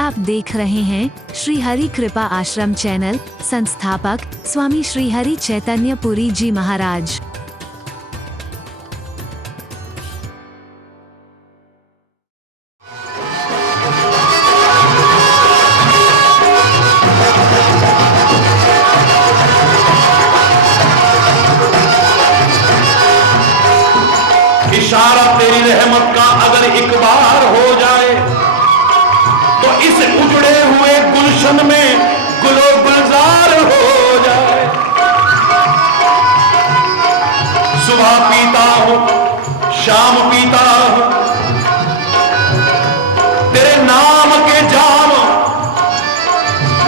आप देख रहे हैं श्री हरि कृपा आश्रम चैनल। संस्थापक स्वामी श्री हरि चैतन्य पुरी जी महाराज। इशारा तेरी रहमत का अगर एक बार हो जाए तो इस उजड़े हुए गुलशन में गुलो गुलजार हो जाए। सुबह पीता हूं, शाम पीता हूं तेरे नाम के जाम,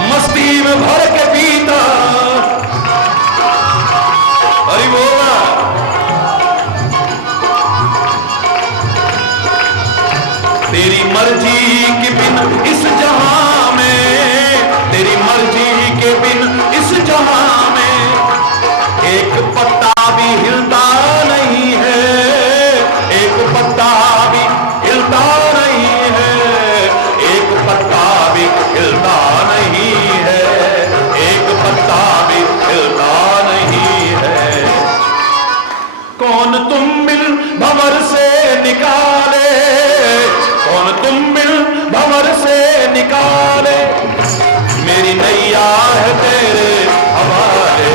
मस्ती में भर के पीता। हरि बोल। तेरी मर्जी के बिन इस जहां में, तेरी मर्जी के बिन इस जहां में एक पत्ता भी हिलता नहीं है, एक पत्ता भी हिलता नहीं है, एक पत्ता भी हिलता नहीं है, एक पत्ता भी हिलता नहीं है। कौन तुम मिल भंवर से निकाले, कौन तुम मिल भंवर से निकाले, मेरी नैया है तेरे हवाले।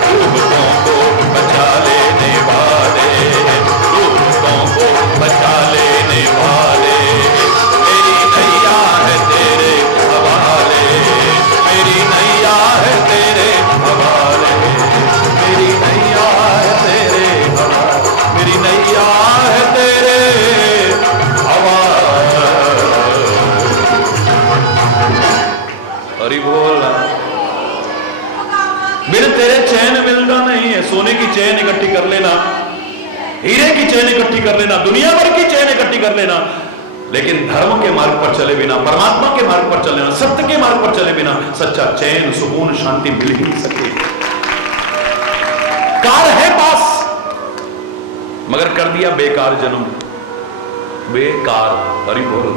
डूबतों को बचा लेने वाले, डूबतों को बचा लेने वाले, मेरी नैया है तेरे हवाले, मेरी नैया है तेरे हवाले, मेरी नैया है तेरे हवाले, मेरी नैया है तेरे हरि बोल। बिन तेरे चैन मिलता नहीं है। सोने की चैन इकट्ठी कर लेना, हीरे की चैन इकट्ठी कर लेना, दुनिया भर की चैन इकट्ठी कर लेना, लेकिन धर्म के मार्ग पर चले बिना, परमात्मा के मार्ग पर चले बिना, सत्य के मार्ग पर चले बिना सच्चा चैन, सुकून, शांति मिल ही नहीं सकती। कार है पास मगर कर दिया बेकार जन्म, बेकार। हरि बोल।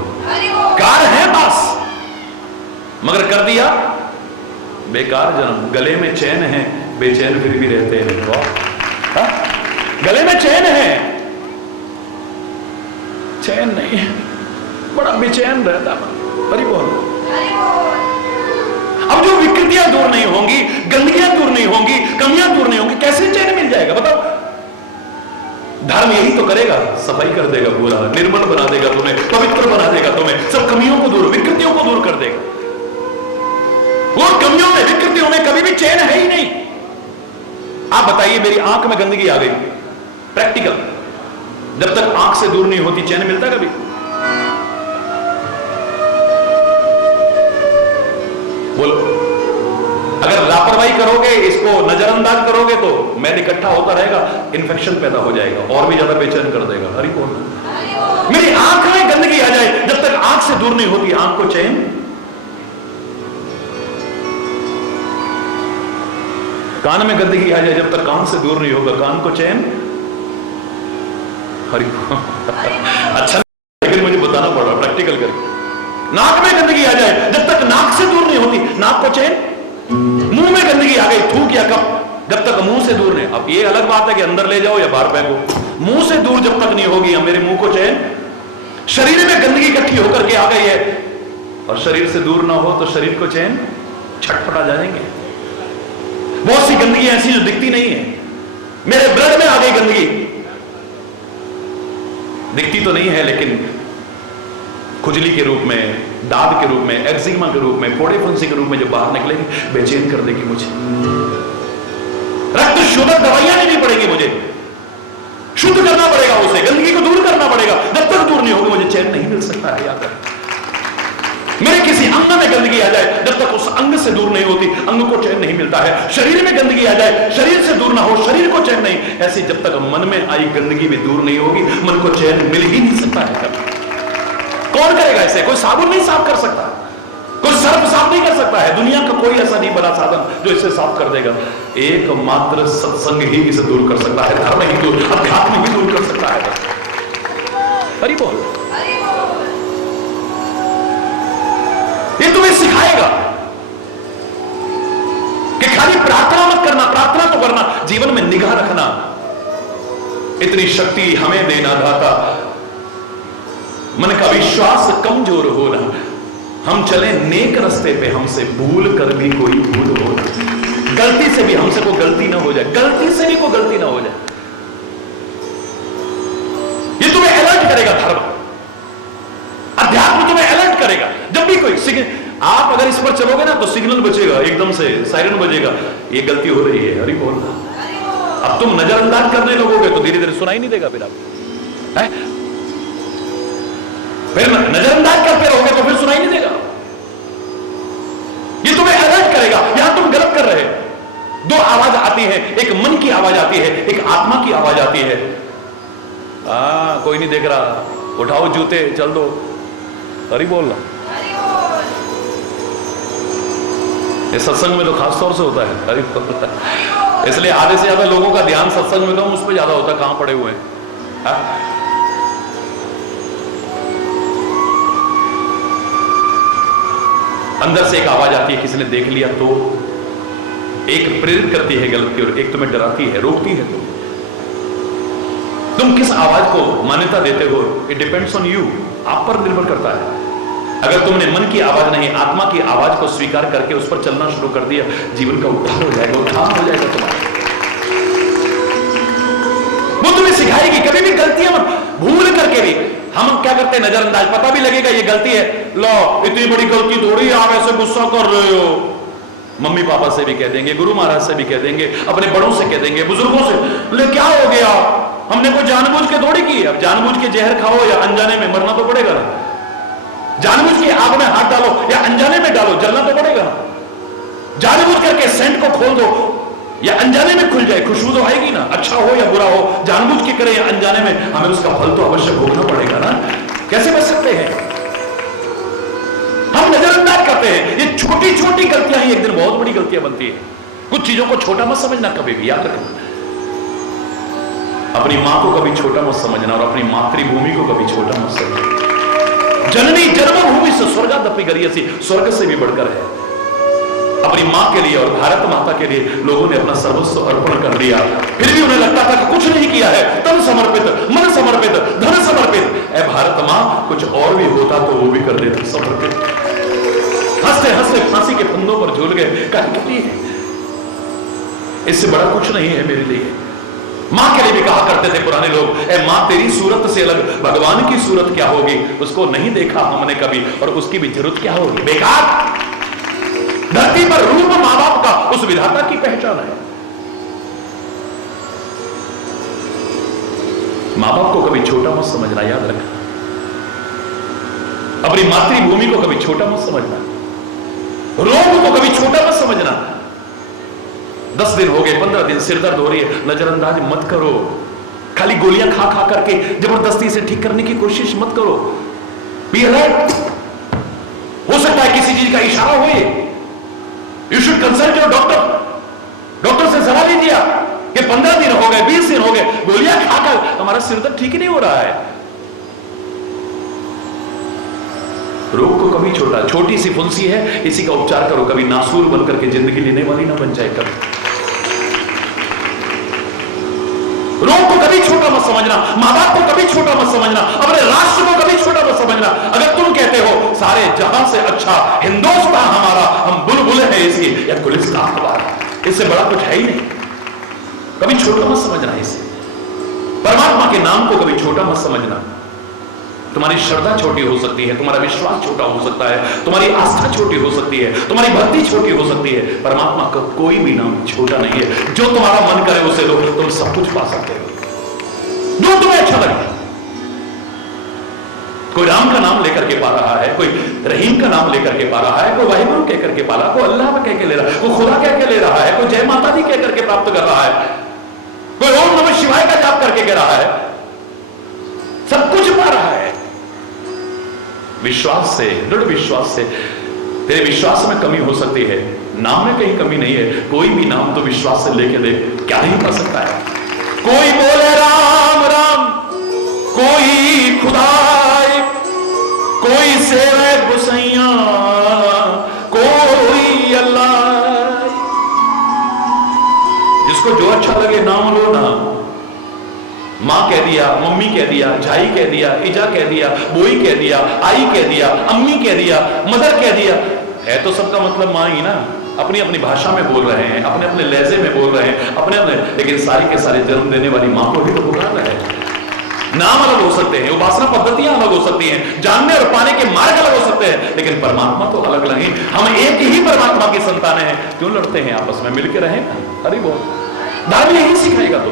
कार है पास मगर कर दिया बेकार जन्म। गले में चैन है, बेचैन फिर भी रहते हैं। गले में चैन है, चैन नहीं है, बड़ा बेचैन रहता। हरि बोल। अब जो विकृतियां दूर नहीं होंगी, गंदगियां दूर नहीं होंगी, कमियां दूर नहीं होंगी, कैसे चैन मिल जाएगा बताओ? धर्म यही तो करेगा, सफाई कर देगा, पूरा निर्मल बना देगा तुम्हें, पवित्र बना देगा तुम्हें, सब कमियों को दूर, विकृतियों को दूर कर देगा। वो कमियों में, विकृतियों में कभी भी चैन है ही नहीं। आप बताइए, मेरी आंख में गंदगी आ गई, प्रैक्टिकल, जब तक आंख से दूर नहीं होती चैन मिलता कभी? बोलो। अगर लापरवाही करोगे, इसको नजरअंदाज करोगे तो मैल इकट्ठा होता रहेगा, इंफेक्शन पैदा हो जाएगा और भी ज्यादा बेचैन कर देगा। हरि बोल। मेरी आंख में गंदगी आ जाए, जब तक आंख से दूर नहीं होती आंख को चैन। कान में गंदगी आ जाए, जब तक कान से दूर नहीं होगा कान को चैन। हरि अच्छा, लेकिन मुझे बताना पड़ रहा, प्रैक्टिकल करके। नाक में गंदगी आ जाए, जब तक नाक से दूर नहीं होती नाक को चैन। मुंह में गंदगी आ गई, थूक या कप, जब तक मुंह से दूर नहीं। अब ये अलग बात है कि अंदर ले जाओ या बाहर फेंको, मुंह से दूर जब तक नहीं होगी मेरे मुंह को चैन। शरीर में गंदगी इकट्ठी होकर के आ गई है और शरीर से दूर ना हो तो शरीर को चैन, छटपटा जाएंगे। बहुत सी गंदगी ऐसी जो दिखती नहीं है। मेरे ब्लड में आ गई गंदगी, दिखती तो नहीं है लेकिन खुजली के रूप में, दाद के रूप में, एक्जिमा के रूप में, फोड़े फुंसी के रूप में जो बाहर निकलेगी, बेचैन कर देगी मुझे। रक्त शोधक दवाइयां लेनी पड़ेगी मुझे, शुद्ध करना पड़ेगा उसे, गंदगी को दूर करना पड़ेगा। जब तक दूर नहीं होगी मुझे चैन नहीं मिल सकता है। याद रखें, मेरे किसी अंग में गंदगी आ जाए, जब तक उस अंग से दूर नहीं होती अंग को चैन नहीं मिलता है। शरीर में गंदगी आ जाए, शरीर से दूर ना हो शरीर को चैन नहीं। ऐसे जब तक मन में आई गंदगी भी दूर नहीं होगी, मन को चैन मिल ही नहीं सकता है। कौन करेगा ऐसे? कोई साबुन नहीं साफ कर सकता, कोई सर्फ साफ नहीं कर सकता है। दुनिया का कोई ऐसा नहीं बना साधन जो इसे साफ कर देगा। एकमात्र सत्संग ही इसे दूर कर सकता है, धर्म ही दूर, अध्यात्म ही दूर कर सकता है। हरि बोल। इतनी शक्ति हमें देना दाता, मन का विश्वास कमजोर हो ना, हम चले नेक रास्ते पे, हमसे भूल कर भी कोई भूल हो ना, गलती से भी हमसे कोई गलती ना हो जाए, गलती से भी कोई गलती ना हो जाए। ये तुम्हें अलर्ट करेगा, धर्म अध्यात्म तुम्हें अलर्ट करेगा। जब भी कोई सिग्नल, आप अगर इस पर चलोगे ना तो सिग्नल बचेगा, एकदम से सायरन बजेगा, ये गलती हो रही है, हरि बोल। अब तुम नजरअंदाज करने लगोगे तो धीरे धीरे सुनाई नहीं देगा, फिर नजरअंदाज करते रहोगे तो फिर सुनाई नहीं देगा। ये तुम्हें अलर्ट करेगा, यहां तुम गलत कर रहे हो। दो आवाज आती है, एक मन की आवाज आती है, एक आत्मा की आवाज आती है। कोई नहीं देख रहा, उठाओ जूते चल दो, हरि बोलना। ये सत्संग में तो खास तौर से होता है, हरि बोल। इसलिए आधे से ज्यादा लोगों का ध्यान सत्संग में कम, उस पर ज्यादा होता है, कहां पड़े हुए हैं। अंदर से एक आवाज आती है, किसी ने देख लिया तो, एक प्रेरित करती है गलत की ओर, एक तुम्हें डराती है, रोकती है। तुम किस आवाज को मान्यता देते हो, इट डिपेंड्स ऑन यू, आप पर निर्भर करता है। अगर तुमने मन की आवाज नहीं, आत्मा की आवाज को स्वीकार करके उस पर चलना शुरू कर दिया, जीवन का उद्धार हो जाएगा, उद्धार हो जाएगा तुम्हारा। वो तुम्हें सिखाएगी, कभी भी गलतियां भूल करके भी हम क्या करते हैं, नजरअंदाज, पता भी लगेगा ये गलती है, लो इतनी बड़ी गलती थोड़ी, आप ऐसे गुस्सा कर रहे हो। मम्मी पापा से भी कह देंगे, गुरु महाराज से भी कह देंगे, अपने बड़ों से कह देंगे, बुजुर्गों से, ले क्या हो गया, हमने कोई जानबूझ के थोड़ी की। अब जानबूझ के जहर खाओ या अनजाने में, मरना तो पड़ेगा ना। जानबूझ के आग में हाथ डालो या अनजाने में डालो, जलना तो पड़ेगा ना। जानबूझ करके सेंट को खोल दो या अनजाने में खुल जाए, खुशबू तो आएगी ना, अच्छा हो या बुरा हो, जानबूझ के करें या अनजाने में, हमें उसका फल तो अवश्य भोगना पड़ेगा ना। कैसे बच सकते हैं? हम नजरअंदाज करते हैं। ये छोटी छोटी गलतियां ही एक दिन बहुत बड़ी गलतियां बनती है। कुछ चीजों को छोटा मत समझना, कभी भी याद रखना। अपनी मां को कभी छोटा मत समझना और अपनी मातृभूमि को कभी छोटा मत समझना। जननी जन्मभूमि से स्वर्गादपि गरीयसी, स्वर्ग से भी बढ़कर है। अपनी मां के लिए और भारत माता के लिए लोगों ने अपना सर्वस्व अर्पण कर दिया, फिर भी उन्हें लगता था कि कुछ नहीं किया है, तन समर्पित, मन समर्पित, धन समर्पित। ऐ भारत मां, कुछ और भी होता तो वो भी कर देते समर्पित। हंसते हंसते फांसी के फंदों पर झूल गए, काहे के लिए? इससे बड़ा कुछ नहीं है मेरे लिए। मां के लिए भी कहा करते थे पुराने लोग, ए मां तेरी सूरत से अलग भगवान की सूरत क्या होगी, उसको नहीं देखा हमने कभी और उसकी भी जरूरत क्या होगी। बेकार। धरती पर रूप मां बाप का उस विधाता की पहचान है। मां बाप को कभी छोटा मत समझना, याद रखना। अपनी मातृभूमि को कभी छोटा मत समझना, रोग को कभी छोटा मत समझना। 10 दिन हो गए, 15 दिन, सिर दर्द हो रही है, नजरअंदाज मत करो। खाली गोलियां खा खा करके जबरदस्ती से ठीक करने की कोशिश मत करो। Be alert. हो सकता है किसी चीज का इशारा हो, you should consult your doctor. Doctor से सलाह लीजिए कि 15 दिन हो गए, 20 दिन हो गए, गोलियां खाकर हमारा सिर दर्द ठीक ही नहीं हो रहा है। रोग को कभी छोटी सी फुंसी है, इसी का उपचार करो, कभी नासूर बनकर के जिंदगी लेने वाली ना बन जाए। कभी रोग को कभी छोटा मत समझना, मां बाप को कभी छोटा मत समझना, अपने राष्ट्र को कभी छोटा मत समझना। अगर तुम कहते हो सारे जहां से अच्छा हिंदुस्तान हमारा, हम बुलबुल है इसकी या गुलिस्तान हमारा, इससे बड़ा कुछ है ही नहीं। कभी छोटा मत समझना इसे। परमात्मा के नाम को कभी छोटा मत समझना। तुम्हारी श्रद्धा छोटी हो सकती है, तुम्हारा विश्वास छोटा हो सकता है, तुम्हारी आस्था छोटी हो सकती है, तुम्हारी भक्ति छोटी हो सकती है। परमात्मा का कोई भी नाम छोटा नहीं है। जो तुम्हारा मन करे उसे लो, तुम सब कुछ पा सकते हो जो तुम्हें अच्छा लगे। कोई राम का नाम लेकर के पा रहा है, कोई रहीम का नाम लेकर के पा रहा है, कोई वाहिगुरु कह करके पा रहा है, कोई अल्लाह कह के ले रहा है, कोई खुदा कह के ले रहा है, कोई जय माता दी कह करके प्राप्त कर रहा है, कोई ओम नमः शिवाय का जाप करके कह रहा है। सब कुछ पा रहा है विश्वास से, दृढ़ विश्वास से। तेरे विश्वास में कमी हो सकती है, नाम में कहीं कमी नहीं है। कोई भी नाम तो विश्वास से लेके दे, क्या नहीं पा सकता है। कोई बोले राम राम, कोई खुदाई, कोई सेवे गुसैया, कोई अल्लाह। जिसको जो अच्छा लगे नाम लो ना। माँ कह दिया, मम्मी कह दिया, झाई कह दिया, इजा कह दिया, बोई कह दिया, आई कह दिया, अम्मी कह दिया, मदर कह दिया। है तो सबका मतलब माँ ही ना, अपनी अपनी भाषा में बोल रहे हैं, अपने अपने लहजे में बोल रहे हैं, अपने अपने, लेकिन सारे के सारे जन्म देने वाली माँ को भी तो पुकार रहे हैं। नाम अलग हो सकते हैं, उपासना पद्धतियां अलग हो सकती हैं, जानने और पाने के मार्ग अलग हो सकते हैं, लेकिन परमात्मा तो अलग अलग ही। हम एक ही परमात्मा की संतान हैं, क्यों लड़ते हैं आपस में? मिलकर रहें ना। हरि बोल। धर्म यही सिखाएगा तो,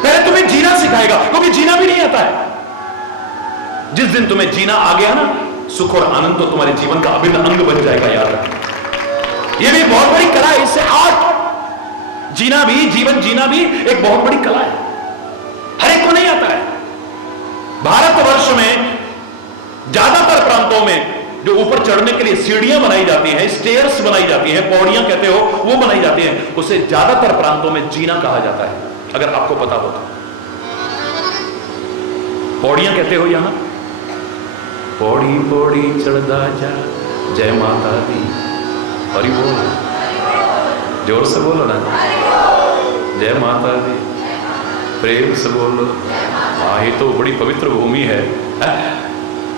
पहले तुम्हें जीना सिखाएगा, क्योंकि जीना भी नहीं आता है। जिस दिन तुम्हें जीना आ गया ना, सुख और आनंद तो तुम्हारे जीवन का अभिन्न अंग बन जाएगा। याद रखना, यह भी बहुत बड़ी कला है। इससे आर्ट, जीना भी, जीवन जीना भी एक बहुत बड़ी कला है, हर एक को नहीं आता है। भारतवर्ष में ज्यादातर प्रांतों में जो ऊपर चढ़ने के लिए सीढ़ियां बनाई जाती हैं, स्टेयर्स बनाई जाती हैं, पौड़ियां कहते हो, वो बनाई जाती हैं, उसे ज्यादातर प्रांतों में जीना कहा जाता है, अगर आपको पता हो तो। पौड़ियां कहते हो यहां, पौड़ी पौड़ी चढ़दा जा, जय माता दी। हरि बोल, जोर से बोलो ना, जय माता दी, प्रेम से बोलो। हाँ, ये तो बड़ी पवित्र भूमि है।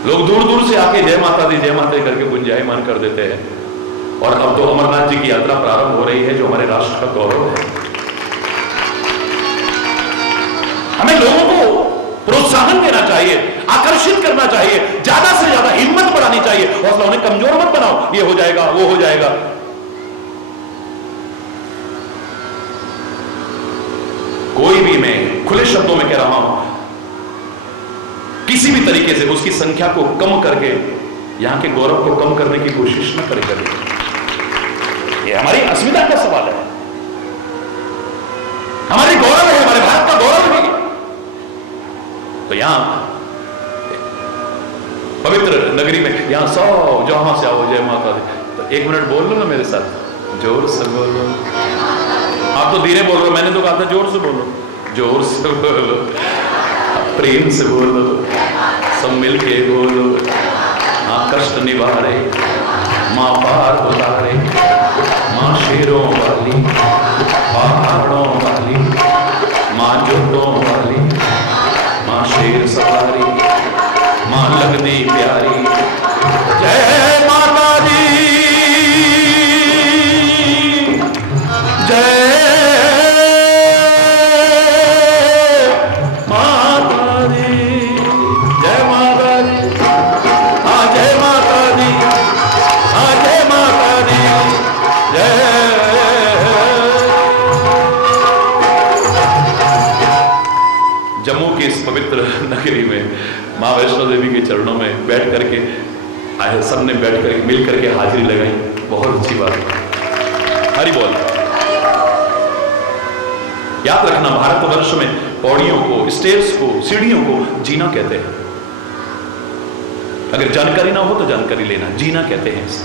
लोग दूर दूर से आके जय माता दी करके गुंजायमान कर देते हैं। और अब तो अमरनाथ जी की यात्रा प्रारंभ हो रही है, जो हमारे राष्ट्र का गौरव है। हमें लोगों को प्रोत्साहन देना चाहिए, आकर्षित करना चाहिए, ज्यादा से ज्यादा हिम्मत बढ़ानी चाहिए। हौसला, उन्हें कमजोर मत बनाओ, ये हो जाएगा, वो हो जाएगा। कोई भी, मैं खुले शब्दों में कह रहा हूं, किसी भी तरीके से उसकी संख्या को कम करके यहां के गौरव को कम करने की कोशिश न करे कभी। ये हमारी अस्मिता का सवाल है, हमारी गौरव है, हमारे भारत का गौरव है। तो यहां पवित्र नगरी में, यहां सौ जहां से आओ जय माता दी, तो एक मिनट बोल लो ना मेरे साथ, जोर से बोलो। आप तो धीरे बोल रहे हो, मैंने तो कहा था जोर से बोलो, जोर से बोलो, प्रेम से बोलो, सब मिलके बोलो। मां कष्ट निवारे, मां पार उतारे, मां शेरों वाली, पहाड़ों वाली, मां जोतों वाली, मां शेर सवारी, मां लगदी प्यारी। जय माता दी, जय माता दी, जय माता दी, हाँ जय माता दी, हाँ जय माता दी, जय। जम्मू की इस पवित्र नगरी में मां वैष्णो देवी के चरणों में बैठ करके आए, सबने बैठ कर मिल करके हाजिरी लगाई, बहुत अच्छी बात है। हरि बोल। याद रखना, भारतवर्ष में पौड़ियों को, स्टेयर्स को, सीढ़ियों को जीना कहते हैं। अगर जानकारी ना हो तो जानकारी लेना, जीना कहते हैं इसे।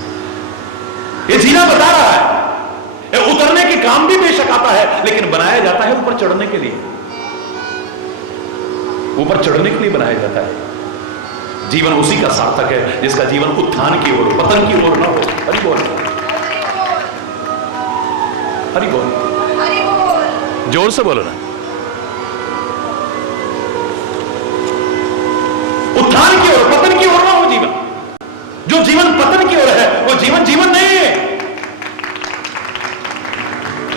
ये जीना बता रहा है, ये उतरने के काम भी बेशक आता है, लेकिन बनाया जाता है ऊपर चढ़ने के लिए, ऊपर चढ़ने के लिए बनाया जाता है। जीवन उसी का सार्थक है जिसका जीवन उत्थान की ओर, पतन की ओर ना हो। हरि बोल, हरि बोल, जोर से बोलो ना। उत्थान की ओर, पतन की ओर ना हो जीवन। जो जीवन पतन की ओर है वो जीवन जीवन नहीं है।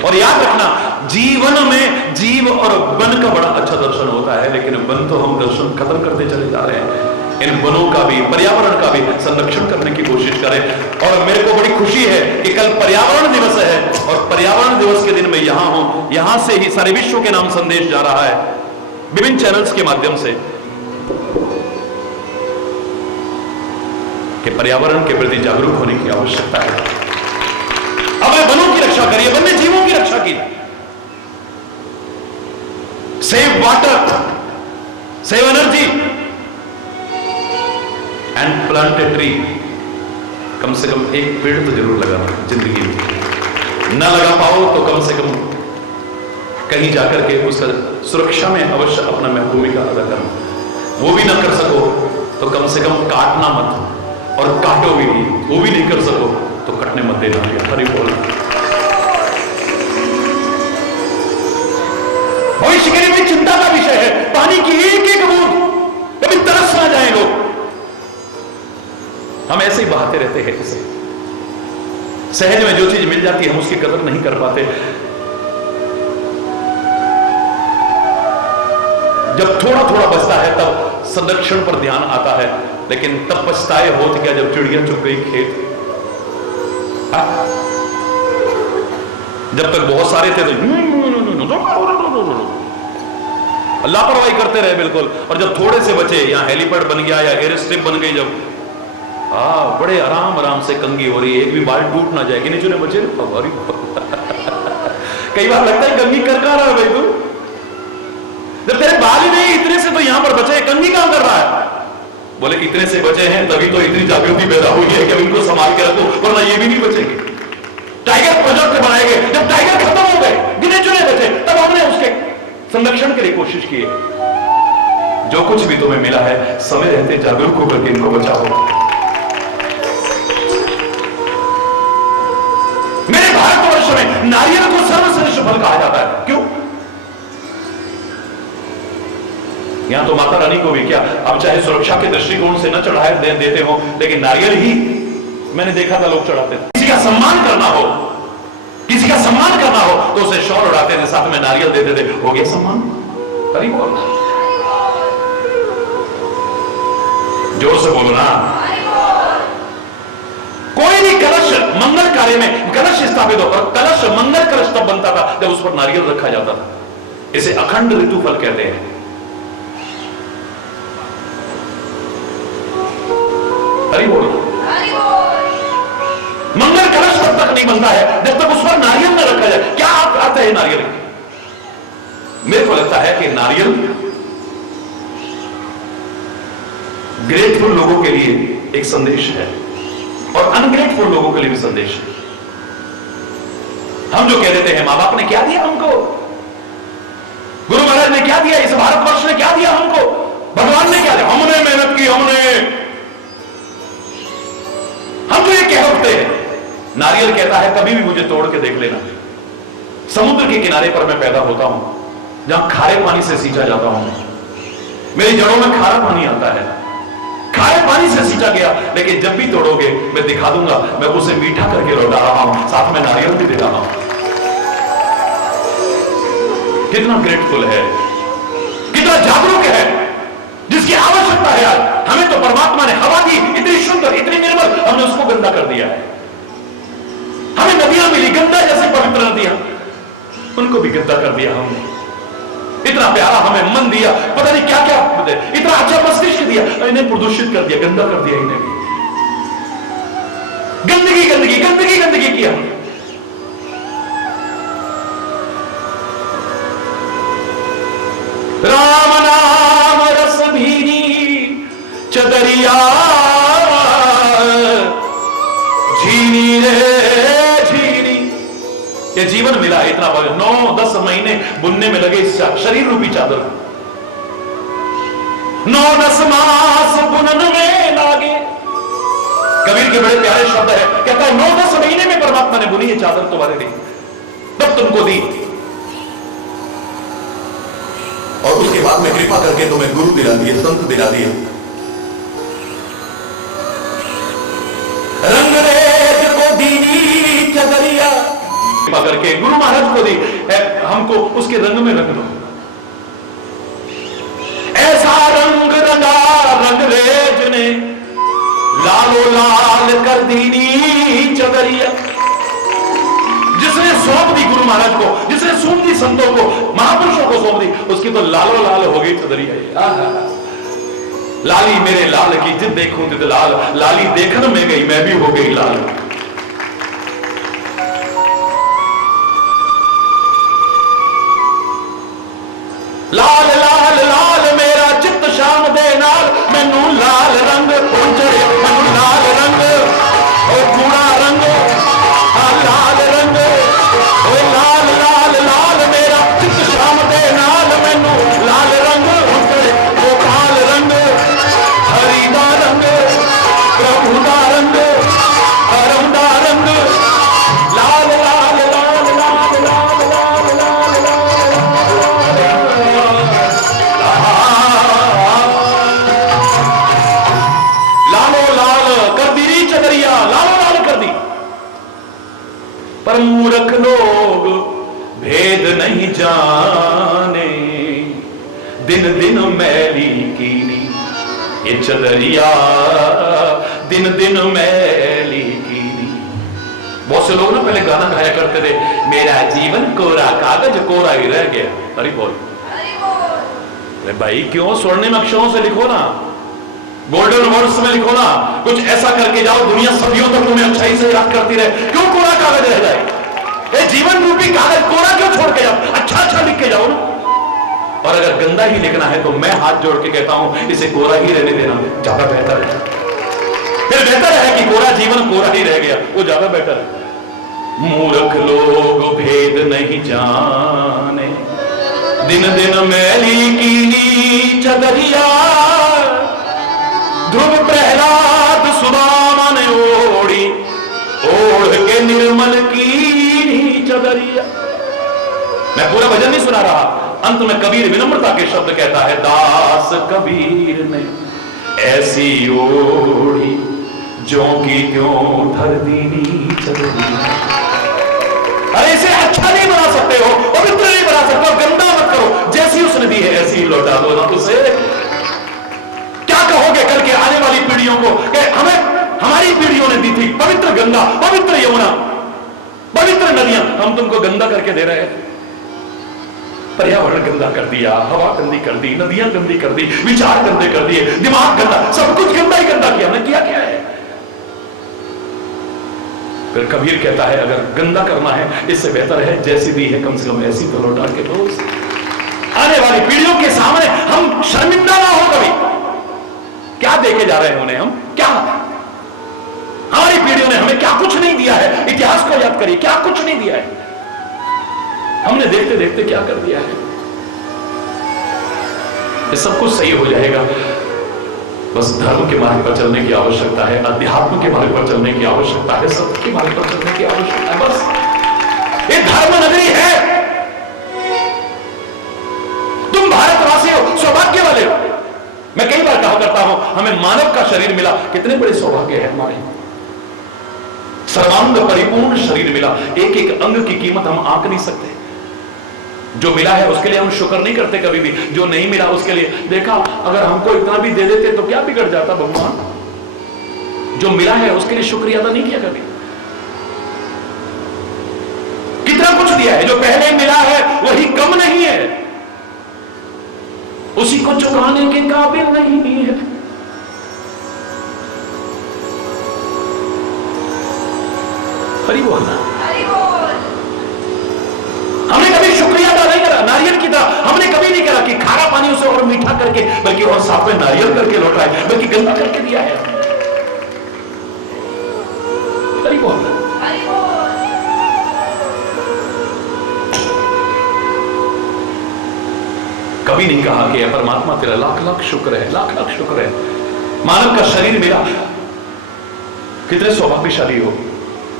और याद रखना, जीवन में जीव और वन का बड़ा अच्छा दर्शन होता है, लेकिन वन तो हम दर्शन खत्म करते चले जा रहे हैं। इन वनों का भी, पर्यावरण का भी संरक्षण करने की कोशिश करें। और मेरे को बड़ी खुशी है कि कल पर्यावरण दिवस है, और पर्यावरण दिवस के दिन मैं यहां हूं। यहां से ही सारे विश्व के नाम संदेश जा रहा है, विभिन्न चैनल्स के माध्यम से, कि पर्यावरण के प्रति जागरूक होने की आवश्यकता है। अपने वनों की रक्षा करिए, वन्य जीवों की रक्षा कीजिए। Save water, save energy and plant a tree. कम से कम एक पेड़ तो जरूर लगाना जिंदगी में। ना लगा पाओ तो कम से कम कहीं जाकर के उसका सुरक्षा में अवश्य अपना भूमिका अदा करना। वो भी ना कर सको तो कम से कम काटना मत, और काटो भी नहीं, वो भी नहीं कर सको तो कटने मत देना। हरि बोल। भविष्य भविष्य के लिए बड़ी चिंता का विषय है। पानी की एक एक बूंद कभी तरस ना जाए लोग। हम ऐसे ही बहाते रहते हैं इसे। सहज में जो चीज मिल जाती है हम उसकी कदर नहीं कर पाते। जब थोड़ा थोड़ा बचता है तब संरक्षण पर ध्यान आता है, लेकिन तब पछताए होत क्या जब चिड़िया चुग गई खेत। जब तक बहुत सारे थे तो लापरवाही करते रहे बिल्कुल, और जब थोड़े से बचे, यहाँ हेलीपैड बन गया या एयर स्ट्रिप बन गई, जब बड़े आराम आराम से कंघी हो रही है, एक भी बाल टूट ना जाए, गिने चुने बचे। कई बार लगता है कंघी कर कहां रहा है भाई तू, जब तेरे बाल ही नहीं इतने से तो यहां पर बचे, कंघी कहां कर रहा है? बोले इतने से बचे हैं तभी तो इतनी जागृति पैदा हुई है कि अब इनको संभाल के रखो, वरना ये भी नहीं बचेंगे। टाइगर प्रोजेक्ट बनाए गए, जब टाइगर खत्म हो गए, गिने चुने बचे, तब हमने उसके संरक्षण के लिए कोशिश की है। जो कुछ भी तुम्हें मिला है समय रहते जागरूक होकर के इनको बचाओ। मेरे भारतवर्ष में नारियल को सर्वश्रेष्ठ फल कहा जाता है। क्यों? यहां तो माता रानी को भी क्या, अब चाहे सुरक्षा के दृष्टिकोण से न चढ़ाए देते हो, लेकिन नारियल ही मैंने देखा था लोग चढ़ाते थे। किसी का सम्मान करना हो, किसी का सम्मान करना हो तो उसे शॉल उड़ाते थे, साथ में नारियल देते थे, हो गया सम्मान। अरे बोल, जोर से बोलो ना। कोई भी कलश मंगल कार्य में कलश स्थापित हो, और कलश मंगल कलश तब बनता था जब उस पर नारियल रखा जाता था। इसे अखंड ऋतुफल कहते हैं। हरि बोल। मंगल कलश तब तक नहीं बनता है जब तक उस पर नारियल न रखा जाए। क्या आता है नारियल? मेरे को लगता है कि नारियल ग्रेटफुल लोगों के लिए एक संदेश है और अनग्रेटफुल लोगों के लिए भी संदेश है। हम जो कह देते हैं मां बाप ने क्या दिया हमको, गुरु महाराज ने क्या दिया, इस भारतवर्ष ने क्या दिया हमको, भगवान ने क्या दिया, हमने मेहनत की, हम तो ये कह उठते हैं। नारियल कहता है कभी भी मुझे तोड़ के देख लेना। समुद्र के किनारे पर मैं पैदा होता हूं, जहां खारे पानी से सींचा जाता हूं। मेरी जड़ों में खारा पानी आता है, खारे पानी से सींचा गया, लेकिन जब भी तोड़ोगे मैं दिखा दूंगा, मैं उसे मीठा करके लौटा रहा हूं, साथ में नारियल भी दे रहा हूं। कितना ग्रेटफुल है, कितना जागरूक है, जिसकी आवश्यकता है। आज हमें तो परमात्मा ने हवा दी, इतनी सुंदर, इतनी निर्मल, हमने उसको गंदा कर दिया है। हमें नदियां मिली, गंगा जैसे पवित्र नदियां, उनको भी गंदा कर दिया हमने। इतना प्यारा हमें मन दिया, पता नहीं क्या क्या, इतना अच्छा मस्तिष्क दिया, इन्हें प्रदूषित कर दिया, गंदा कर दिया इन्हें भी। गंदगी गंदगी गंदगी गंदगी किया। राम नाम रस भीनी चदरिया झीनी रे झीनी। ये जीवन मिला इतना 9-10 महीने बुनने में लगे इस शरीर रूपी चादर, 9-10 मास बुनन में लागे। कबीर के बड़े प्यारे शब्द है, कहता है 9-10 महीने में परमात्मा ने बुनी ये चादर तुम्हारे लिए, तब तुमको दी, और उसके बाद में कृपा करके तुम्हें गुरु दिला दिए, संत दिला दिए। रंगरेज को दीनी चदरिया कृपा करके गुरु महाराज को दी, हमको उसके रंग में रंग दो। ऐसा रंग रंगा रंगरेज ने, लालो लाल कर दीनी चदरिया। जिसने सौंप दी गुरु महाराज को, जिसने सौंप दी संतों को, महापुरुषों को सौंप दी, उसकी तो लालो लाल हो गई चदरिया। लाली मेरे लाल की जिद देखूं तिद लाल, लाली देखन में गई मैं भी हो गई लाल। लाल लाल लाल मेरा चित्त शाम दे नाल, मैनू लाल रंग चढ़े, मैनू लाल रंग और कूड़ा रंग, लाल रंग, लाल लाल लाल मेरा चित्त शाम दे नाल, मैनू लाल रंग चढ़े, गोपाल रंग, हरि दा रंग, प्रभु दा रंग, धर्म दा रंग, लाल लाल लाल लाल लाल लाल लाल लाल। पर मूर्ख लोग भेद नहीं जाने, दिन दिन मैली कीनी ये चदरिया, दिन दिन मैली कीनी। बहुत से लोग ना पहले गाना गाया करते थे, मेरा जीवन कोरा कागज कोरा ही रह गया। अरे बोल, अरे भाई क्यों स्वर्णिम अक्षरों से लिखो ना, गोल्डन वर्ड्स में लिखो ना, कुछ ऐसा करके जाओ दुनिया सदियों तक तुम्हें अच्छाई से याद करती रहे। क्यों कोरा कागज रह जाए? ये जीवन रूपी कागज कोरा क्यों छोड़ के जाओ? अच्छा अच्छा लिख के जाओ ना। और अगर गंदा ही लिखना है तो मैं हाथ जोड़ के कहता हूं इसे कोरा ही रहने देना ज्यादा बेहतर है। फिर बेहतर है कि कोरा जीवन कोरा ही रह गया, वो ज्यादा बेटर है। मूर्ख लोग भेद नहीं जाने, दिन दिन मैली कीनी चदरिया, ध्रुव प्रहलाद सुदामा ने ओढ़ी, ओढ़ के निर्मल कीनी चदरिया। मैं पूरा भजन नहीं सुना रहा, अंत में कबीर विनम्रता के शब्द कहता है, दास कबीर ने ऐसी ओढ़ी, जो की त्यों धर दीनी चदरिया। अरे इसे अच्छा नहीं बना सकते हो, पवित्र नहीं बना सकते हो, गंदा मत करो, जैसी उसने दी है ऐसी ही लौटा दो ना उसे। क्या कहोगे कल के आने वाली पीढ़ियों को कि हमें हमारी पीढ़ियों ने दी थी पवित्र गंगा, पवित्र यमुना, पवित्र नदियां, हम तुमको गंदा करके दे रहे हैं। पर्यावरण गंदा कर दिया, हवा गंदी कर दी, नदियां गंदी कर दी, विचार गंदे कर दिए, दिमाग गंदा, सब कुछ गंदा ही गंदा किया। हमने किया क्या है? फिर कबीर कहता है अगर गंदा करना है इससे बेहतर है जैसी दी है कम से कम ऐसी तो लौटा के दो। आने वाली पीढ़ियों के सामने हम शर्मिंदा ना हो कभी। क्या देके जा रहे हैं उन्हें हम? क्या हमारी पीढ़ियों ने हमें क्या कुछ नहीं दिया है? इतिहास को याद करिए, क्या कुछ नहीं दिया है। हमने देखते देखते क्या कर दिया है। ये सब कुछ सही हो जाएगा, बस धर्म के मार्ग पर चलने की आवश्यकता है, अध्यात्म के मार्ग पर चलने की आवश्यकता है, सत्य के मार्ग पर चलने की आवश्यकता है। बस ये धर्म नगरी है। तुम भारतवासी हो, सौभाग्य वाले हो। मैं कई बार कहा करता हूं हमें मानव का शरीर मिला, कितने बड़े सौभाग्य है हमारे। सर्वांग परिपूर्ण शरीर मिला, एक एक अंग की कीमत हम आंक नहीं सकते। जो मिला है उसके लिए हम शुक्र नहीं करते कभी भी, जो नहीं मिला उसके लिए देखा अगर हमको इतना भी दे देते तो क्या बिगड़ जाता भगवान। जो मिला है उसके लिए शुक्रिया अदा नहीं किया कभी। कितना कुछ दिया है, जो पहले मिला है वही कम नहीं है, उसी को चुकाने के काबिल नहीं है। हरि बोल, हमने कभी शुक्रिया अदा नहीं करा। नारियल की तरह हमने कभी नहीं करा कि खारा पानी उसे और मीठा करके, बल्कि और साथ में नारियल करके लौटाए, बल्कि गंदा करके दिया है। हरि बोल, कभी नहीं कहा कि परमात्मा तेरा लाख लाख शुक्र है, लाख लाख शुक्र है। मानव का शरीर मिला, कितने सौभाग्यशाली हो।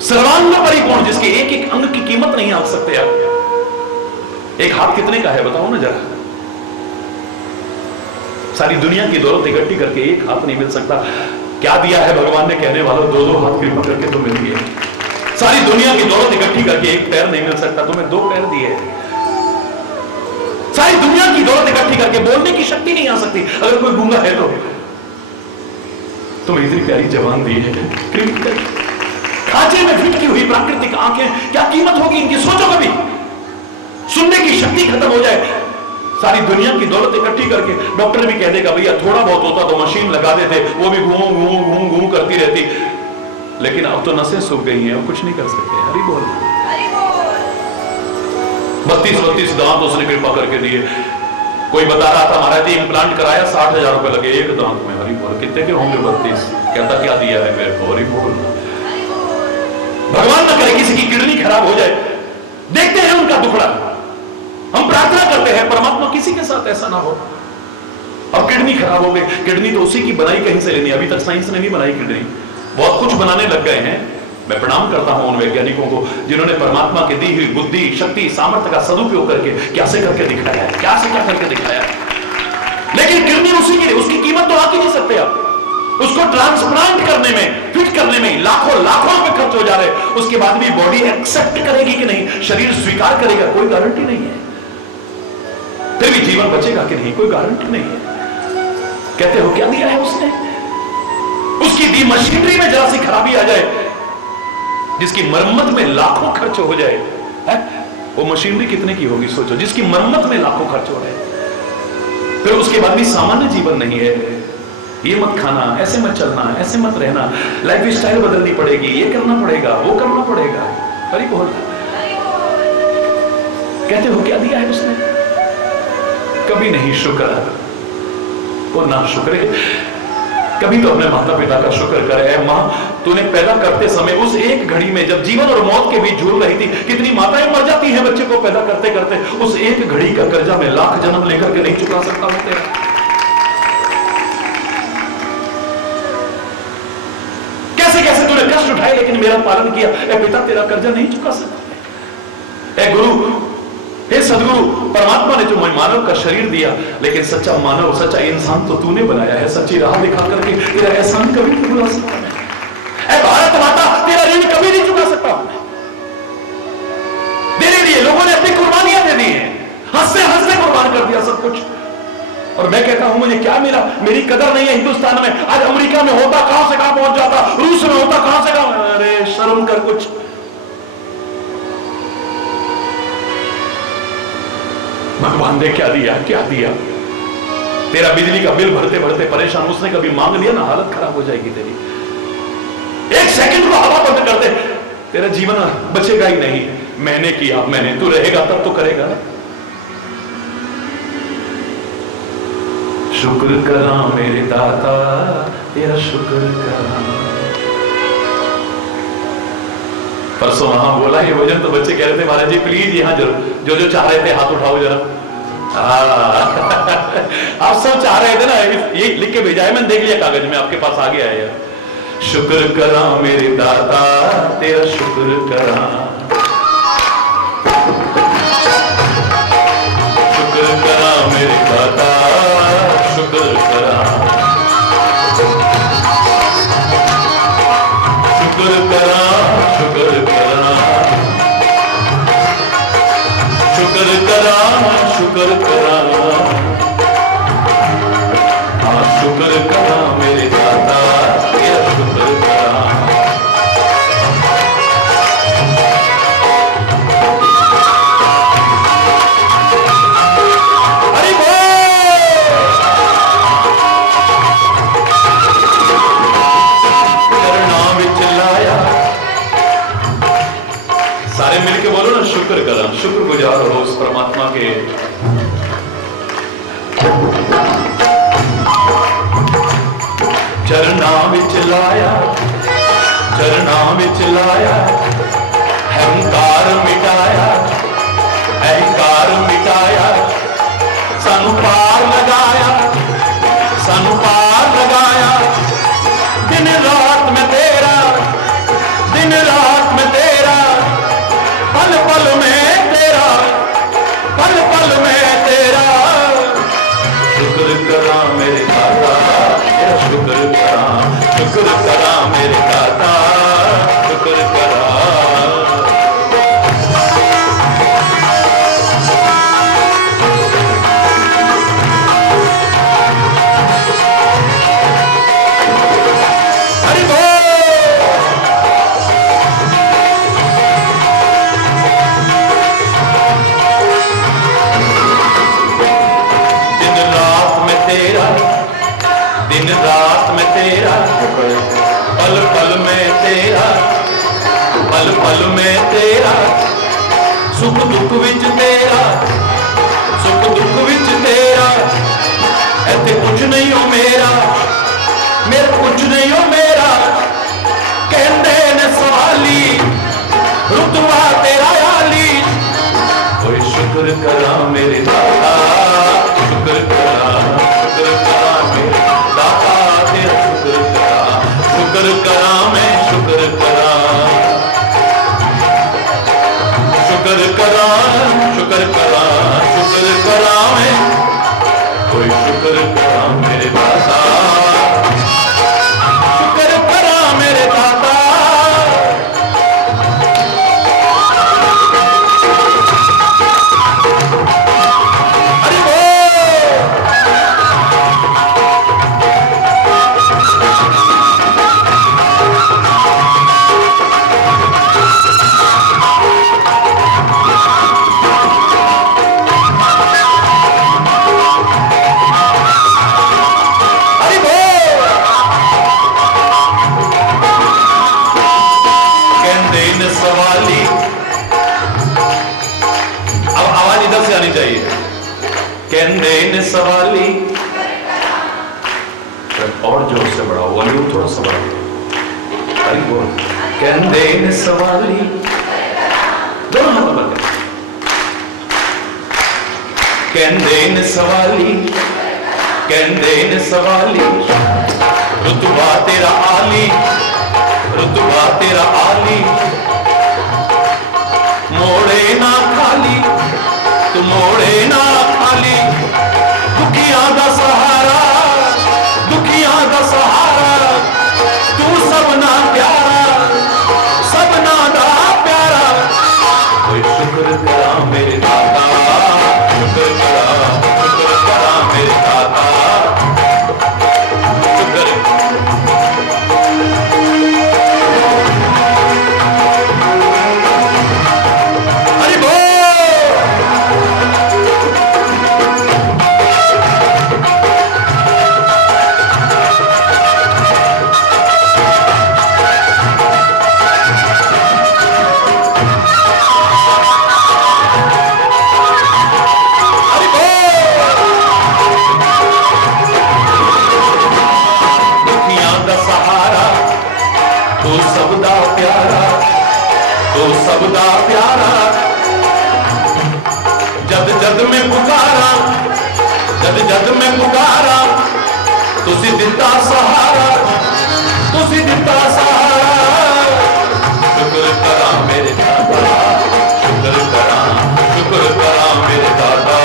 सर्वांग परिपूर्ण, जिसके एक एक अंग की कीमत नहीं आंक सकते आप। एक हाथ कितने का है बताओ ना जरा। सारी दुनिया की दौलत इकट्ठी करके एक हाथ नहीं मिल सकता। क्या दिया है भगवान ने कहने वालों, दो दो हाथ कृपा करके तो मिल गए। सारी दुनिया की दौलत इकट्ठी करके एक पैर नहीं मिल सकता, तुम्हें दो पैर दिए। सारी दुनिया की दौलत इकट्ठी करके बोलने की शक्ति नहीं आ सकती, अगर कोई गूंगा है तो तुम्हें इतनी प्यारी जबान दी है। खांचे में फिट की हुई प्राकृतिक आंखें, क्या कीमत होगी इनकी, सोचो कभी। सुनने की शक्ति खत्म हो जाए, सारी दुनिया की दौलत इकट्ठी करके डॉक्टर भी कह देगा भैया थोड़ा बहुत होता तो मशीन लगा देते, वो भी घूम घूम घूम घूम करती रहती। लेकिन अब तो नसें सूख गई हैं, अब कुछ नहीं कर सकते। हरि बोल, 32 दांत उसने कृपा करके दिए। कोई बता रहा था महाराज जी इम्प्लांट कराया 60,000 रुपए लगे एक दांत में। हरि बोल, कितने के होंगे 32? कहता क्या दिया है मेरे को। हरि बोल, भगवान न करे किसी की किडनी खराब हो जाए, देखते हैं उनका दुखड़ा, हम प्रार्थना करते हैं परमात्मा किसी के साथ ऐसा ना हो। अब किडनी खराब हो गई, किडनी तो उसी की बनाई कहीं से लेनी, अभी तक साइंस ने नहीं बनाई किडनी, बहुत कुछ बनाने लग गए हैं। मैं प्रणाम करता हूं उन वैज्ञानिकों को जिन्होंने परमात्मा की दी हुई बुद्धि शक्ति सामर्थ्य का सदुपयोग करके कैसे करके दिखाया है, क्या करके दिखाया है। लेकिन किडनी उसी की, उसकी कीमत तो आंक ही नहीं सकते आप। उसको ट्रांसप्लांट करने में, फिट करने में लाखों लाखों रुपए खर्च हो जा रहे हैं, उसके बाद भी बॉडी एक्सेप्ट करेगी कि नहीं, शरीर स्वीकार करेगा, कोई गारंटी नहीं है। फिर भी जीवन बचेगा कि नहीं, कोई गारंटी नहीं है। कहते हो क्या दिया है उसने? उसकी दी मशीनरी में जरा सी खराबी आ जाए, जिसकी मरम्मत में लाखों खर्च हो जाए, है? वो मशीनरी कितने की होगी सोचो, जिसकी मरम्मत में लाखों खर्च हो रहे हैं, फिर उसके बाद भी सामान्य जीवन नहीं है। ये मत खाना, ऐसे मत चलना, ऐसे मत रहना, लाइफ स्टाइल बदलनी पड़ेगी, ये करना पड़ेगा, वो करना पड़ेगा। हरि बोल। कहते हो क्या दिया है उसने? कभी नहीं शुक्र, वो ना शुक्र। कभी तो अपने माता पिता का शुक्र करे। मां, तूने पैदा करते समय उस एक घड़ी में जब जीवन और मौत के बीच झूल रही थी, कितनी माताएं मर जाती हैं बच्चे को पैदा करते करते, उस एक घड़ी का कर्जा मैं लाख जन्म लेकर के नहीं चुका सकता हूं तेरा। कैसे कैसे तूने कष्ट उठाए लेकिन मेरा पालन किया। ए पिता, तेरा कर्जा नहीं चुका सकता। ए गुरु, हे सदगुरु, परमात्मा ने तुम्हें मानव का शरीर दिया, लेकिन सच्चा मानव, सच्चा इंसान तो तूने बनाया है। सच्ची राह दिखा करके तेरा एहसान कभी नहीं भुला सकता मैं। ए भारत माता, तेरा ऋण कभी नहीं चुका सकता मैं। तेरे लिए लोगों ने अपनी कुर्बानियां दे दी हैं, हंसते हंसते कुर्बान कर दिया सब कुछ, और मैं कहता हूं मुझे क्या मिला? मेरी कदर नहीं है हिंदुस्तान में। आज अमेरिका में होता कहां से कहां पहुंच जाता, रूस में होता कहां से कहां। अरे शर्म कर कुछ। भगवान ने क्या दिया, क्या दिया? तेरा बिजली का बिल भरते भरते परेशान, उसने कभी मांग लिया ना, हालत खराब हो जाएगी तेरी। एक सेकंड को हवा बंद कर दे, तेरा जीवन बचेगा ही नहीं। मैंने किया, मैंने, तू रहेगा तब तो करेगा ना। शुक्र करा मेरे दाता, तेरा शुक्र करा। परसों वहां बोला ये भजन, तो बच्चे कह रहे थे महाराज जी प्लीज यहाँ जो जो चाह रहे थे हाथ उठाओ जरा। आप सब चाह रहे थे ना, ये लिख के भेजा है मैंने, देख लिया कागज में, आपके पास आ गया है यार। शुक्र करा मेरे दाता, तेरा शुक्र करा। शुक्र करा मेरे दाता, शुक्र करा। शुक्र करा, शुक्र करा, शुक्र करा, शुक्र करा। हाँ, शुक्र करा मेरे दाता, तेरा शुक्र करा। हरि बोल। करना विच लाया, सारे मिलके बोलो ना, शुक्र करा। शुक्रगुजार हो उस परमात्मा के। चरना विच लाया, चरना विच लाया, अहंकार मिटाया, अहंकार मिटाया, सानू पार लगाया, सानू पार लगाया। दिन रात में तेरा, दिन रात में तेरा, पल पल में तेरा, पल पल में तेरा। शुक्र करा मेरे दाता, तेरा शुक्र करा। शुक्र करा मेरे दाता, शुक्र करा। हरि बोल। दिन रात में तेरा, दिन रात में तेरा, पल पल में तेरा, पल पल में तेरा। सुख दुख विच तेरा, सुख दुख विच तेरा। ऐसे कुछ नहीं हो मेरा, मेरा कुछ नहीं हो मेरा। कहते ने सवाली, रुतबा तेरा आली। कोई शुक्र करा मेरे दाता, शुक्र करा, शुक्र करा मेरे दाता, तेरा शुक्र करा। शुक्र करा मैं, शुक्र करा, शुक्र करा, शुक्र करा, शुक्र करा मैं। कोई शुक्र करा मेरे दाता। कहंदे ने सवाली, और जोर से बढ़ाओ, वॉल्यूम थोड़ा सा बढ़ाओ, अरे बोल। कहंदे ने सवाली, दोनों हाथ ऊपर करें। कहंदे ने सवाली, कहंदे ने सवाली, रुतबा तेरा आली, रुतबा तेरा आली, मोड़े ना खाली, तू मोड़े ना खाली, दुखियां दा सहारा, दुखियां दा सहारा, तू सबना प्यारा, सबना दा प्यारा। कोई शुक्र करा मेरे दाता, शुक्र करा मेरे दाता, शुक्र। हरि बोल। सबदा प्यारा, जद जद में पुकारा, जद जद में पुकारा, तुसी दिता सहारा, तुसी दिता सहारा। शुक्र करा मेरे दादा, शुक्र करा मेरे दादा।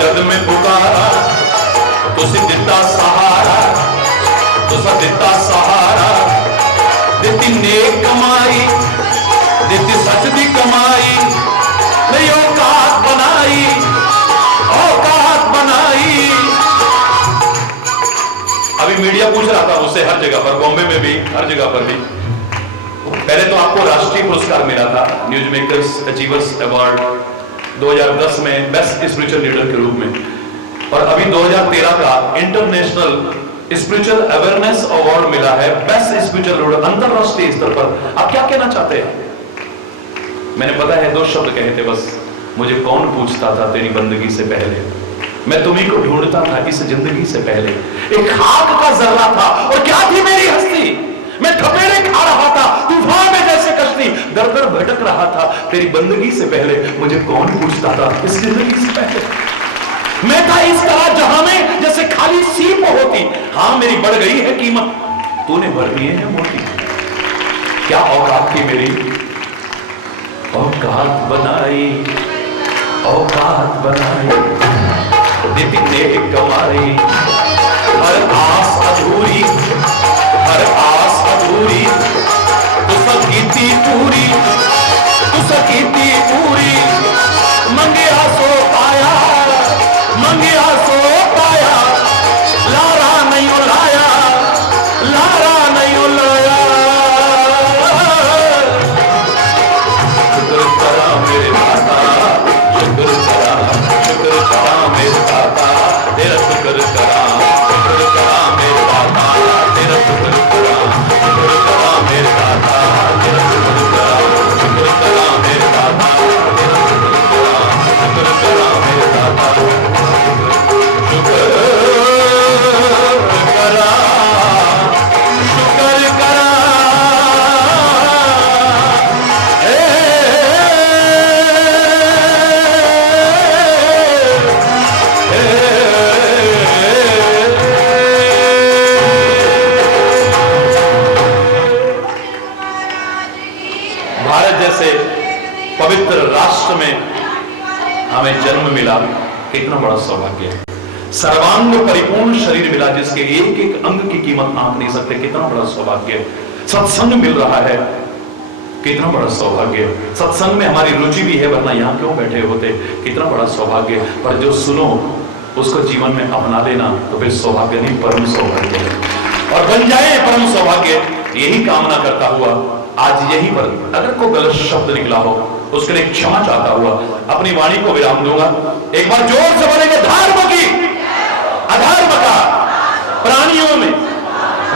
जद में पुकारा, तुसी दिता सहारा, तुसा दिता सहारा। दिती नेक कमाई, दिती सच दी कमाई, नहीं औकात बनाई, औकात बनाई। अभी मीडिया पूछ रहा था उससे हर जगह पर, बॉम्बे में भी, हर जगह पर भी। पहले तो आपको राष्ट्रीय पुरस्कार मिला था, न्यूज मेकर्स अचीवर्स अवार्ड 2010 में बेस्ट स्पिरिचुअल लीडर के रूप में, और अभी 2013 का इंटरनेशनल स्पिरिचुअल अवेयरनेस अवार्ड मिला है बेस्ट स्पिरिचुअल लीडर अंतरराष्ट्रीय स्तर पर। आप क्या कहना चाहते हैं? मैंने पता है 2 शब्द कहे थे बस। मुझे कौन पूछता था तेरी बंदगी से पहले, मैं तुम्ही को ढूंढता था इस जिंदगी से पहले। एक खाक का जर्रा था और क्या थी मेरी हस्ती, मैं थपेड़े खा रहा था तूफान में जैसे कश्ती, दर दर भटक रहा था तेरी बंदगी से पहले। मुझे कौन पूछता था इस जिंदगी से पहले। मैं था इस तरह जहां में जैसे खाली सीप होती। हां मेरी बढ़ गई है कीमत, तूने भर दिए हैं मोती। क्या औकात थी मेरी, औकात बनाई, औकात बनाई। देती नेक कमाई, हर आस अधूरी, हर आस अधूरी, तू सकीती पूरी, तू सकीती पूरी। मंगिया सो पाया, मंगिया सो पाया, लारा नहीं लाया, लारा नहीं लाया। शुक्र करा मेरे दाता, शुक्र करा मेरे दाता, तेरा शुक्र करा मेरे दाता, तेरा शुक्र करा मेरे दाता, तेरा शुक्र करा मेरे दाता, तेरा शुक्र करा मेरे दाता। शुक्र करा, शुक्र करा, भारत जैसे पवित्र राष्ट्र में हमें जन्म मिला, कितना बड़ा सौभाग्य है। सर्वांग परिपूर्ण शरीर मिला जिसके एक एक अंग की कीमत आंक नहीं सकते, कितना बड़ा सौभाग्य है। सत्संग मिल रहा है, कितना बड़ा सौभाग्य है। सत्संग में हमारी रुचि भी है, वरना यहां क्यों बैठे होते, कितना बड़ा सौभाग्य। पर जो सुनो उसको जीवन में अपना लेना तो फिर सौभाग्य नहीं परम सौभाग्य है। और बन जाए परम सौभाग्य, यही कामना करता हुआ आज यहीं पर अगर कोई गलत शब्द निकला हो उसके लिए क्षमा चाहता हुआ अपनी वाणी को विराम दूंगा। एक बार जोर से बोलेंगे, धर्म की, अधर्म का, प्राणियों में,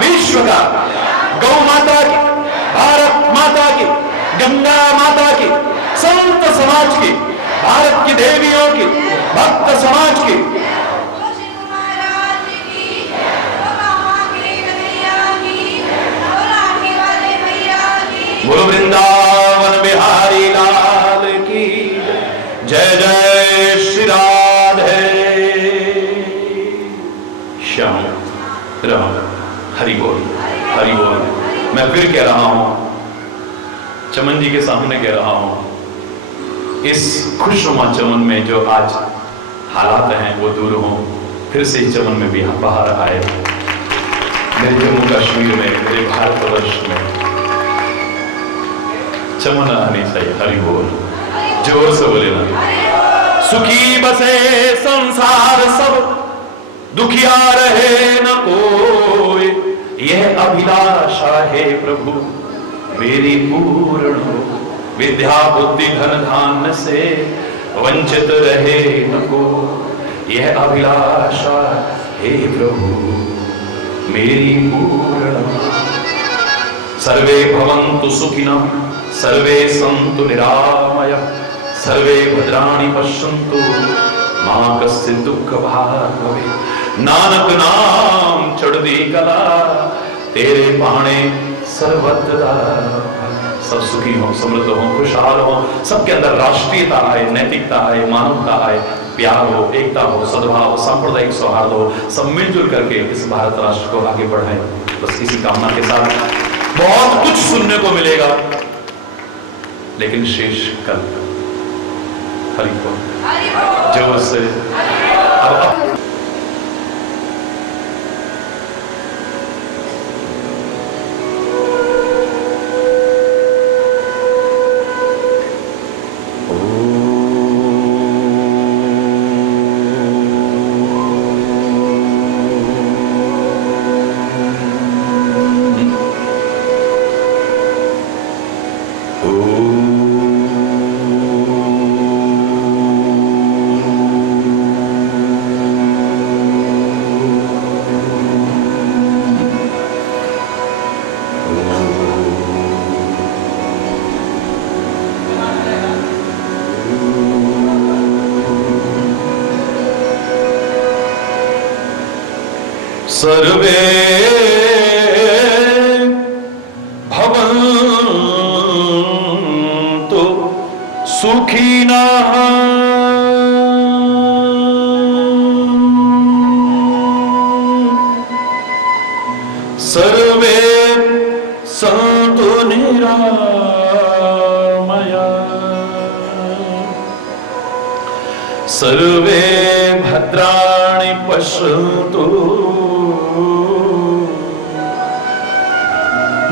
विश्व का, गौ माता की, भारत माता की, गंगा माता की, संत समाज की, भारत की देवियों की, भक्त समाज की, बोलो वृंदावन बिहारी लाल की जय। जय श्री राधे श्याम राम। हरि बोल, हरि बोल। मैं फिर कह रहा हूं, चमन जी के सामने कह रहा हूं, इस खुशनुमा चमन में जो आज हालात हैं वो दूर हों, फिर से इस चमन में भी बाहर आए। मेरे जम्मू कश्मीर में, मेरे भारतवर्ष में चमन आनी चाहिए। हरि बोल, जोर से बोले ना। सुखी बसे संसार सब, दुखिया रहे न कोई, यह अभिलाषा है प्रभु मेरी पूर्ण हो। विद्या बुद्धि धन धान्य से वंचित रहे न को, यह अभिलाषा हे प्रभु मेरी पूर्ण हो। सर्वे भवन्तु सुखिनः, सर्वे सन्तु निरामयः, सर्वे भद्राणि पश्यन्तु मां कश्चित् दुःखभाग् भवेत्। नानक नाम चढ़दी गला, तेरे पाणे सर्वदा। सब सुखी हो, समृद्ध हो, खुशहाल हो, सबके अंदर राष्ट्रीयता आए, नैतिकता आए, मानवता आए, प्यार हो, एकता हो, सद्भाव, सांप्रदायिक सौहार्द हो, सब मिलजुल करके इस भारत राष्ट्र को आगे बढ़ाएं। बस इसी कामना के साथ बहुत कुछ सुनने को मिलेगा, लेकिन शेष कल। हरि बोल, जोर से। अब सर्वे भवन्तु सुखिनः, सर्वे सन्तु निरामयाः, सर्वे भद्राणि पश्यन्तु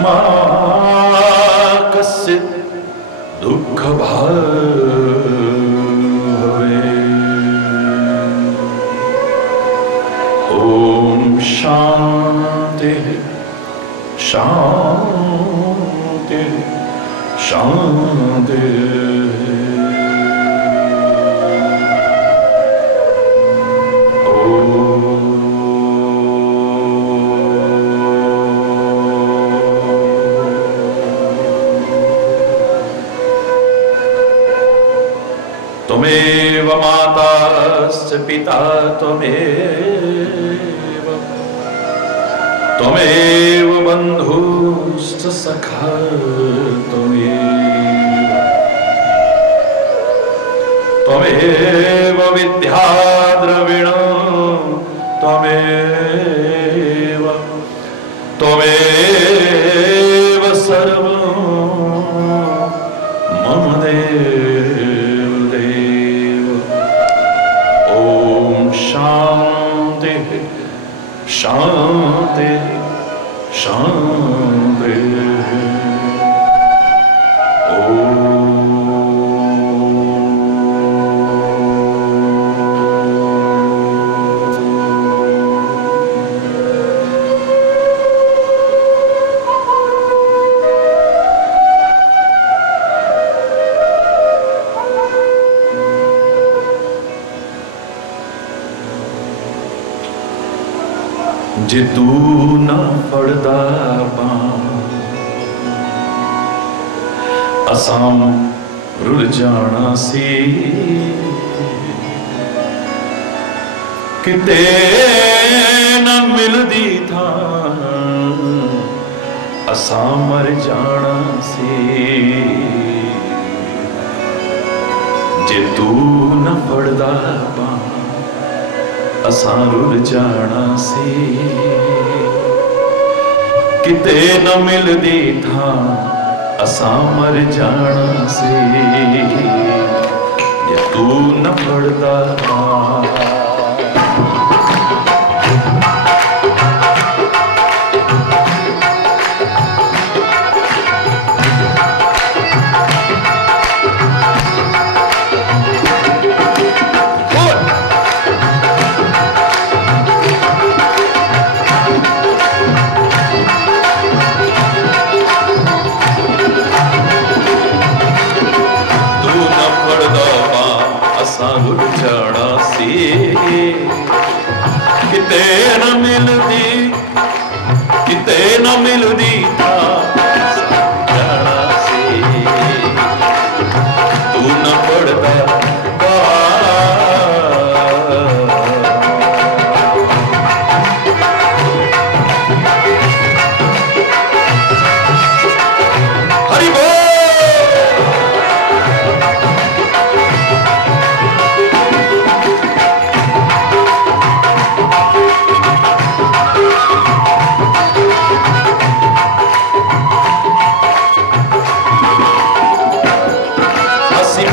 मा कश्चित् दुःखभाग् भवेत्। ओम शांति शांति शांति। त्वमेव माताश्च पिता त्वमेव, त्वमेव बन्धुश्च सखा त्वमेव, त्वमेव विद्या द्रविणं त्वमेव, त्वमेव सर्वं मम देव देव। ओम शांति शांति शांति। जे तू ना फड़दा बां असां रुल जाना सी किते न मिलदी था असां मर जाना सी जे तू न फड़दा बां असां रुल जाना सी किते न मिलदी था असां मर जाना सी जे तू न फड़दा बां जाना सी किते न मिलदी था जाना सी तू न पड़दा हरि बोल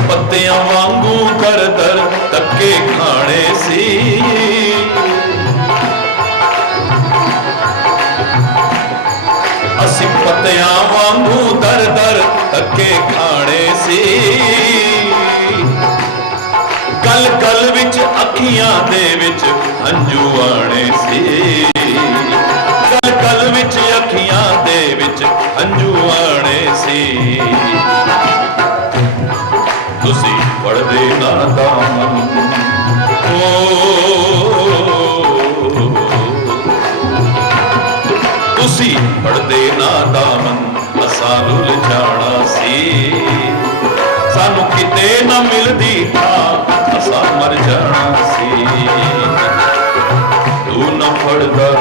पत्तियां वांगू कर दर धक्के खाने सी असी पत्तियां वांगू दर दर धक्के खाने सी गल गल विच अखियां दे विच हंजू आने सी गल गल विच अखियां दे विच हंजू आने सी तुसी पढ़दे ना दामन तुसी पढ़दे ना दामन असां रुल जाना सी सानू किते ना मिलदी था असां मर जाना सी तू न पढ़दा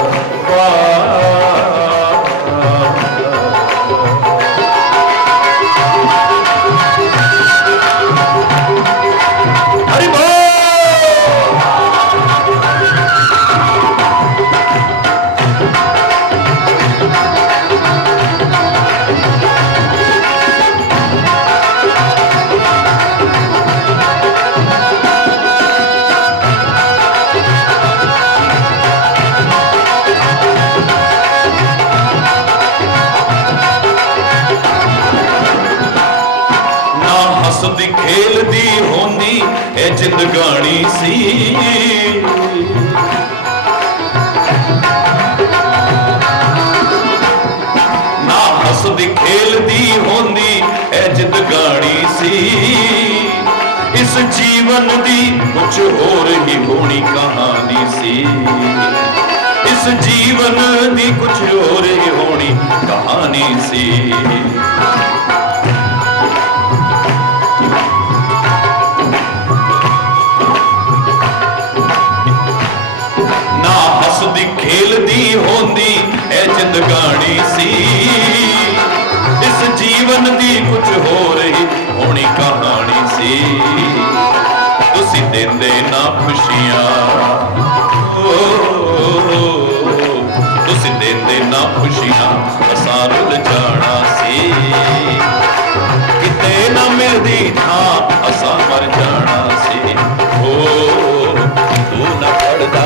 हसदी खेलदी होंदी ए जिंदगानी सी ना हसदी खेलदी होंदी ए जिंदगानी सी इस जीवन दी कुछ होर ही होनी कहानी सी इस जीवन दी कुछ होर ही होनी कहानी सी हसदी खेलदी होंदी ए जिंदगानी सी इस जीवन दी कुछ हो रही होनी कहानी सी तुसी देंदे ना खुशियां तुसी देंदे ना खुशियां असां रुल जाना सी किते ना मिलदी था असां मर जाना सी तू न पढ़दा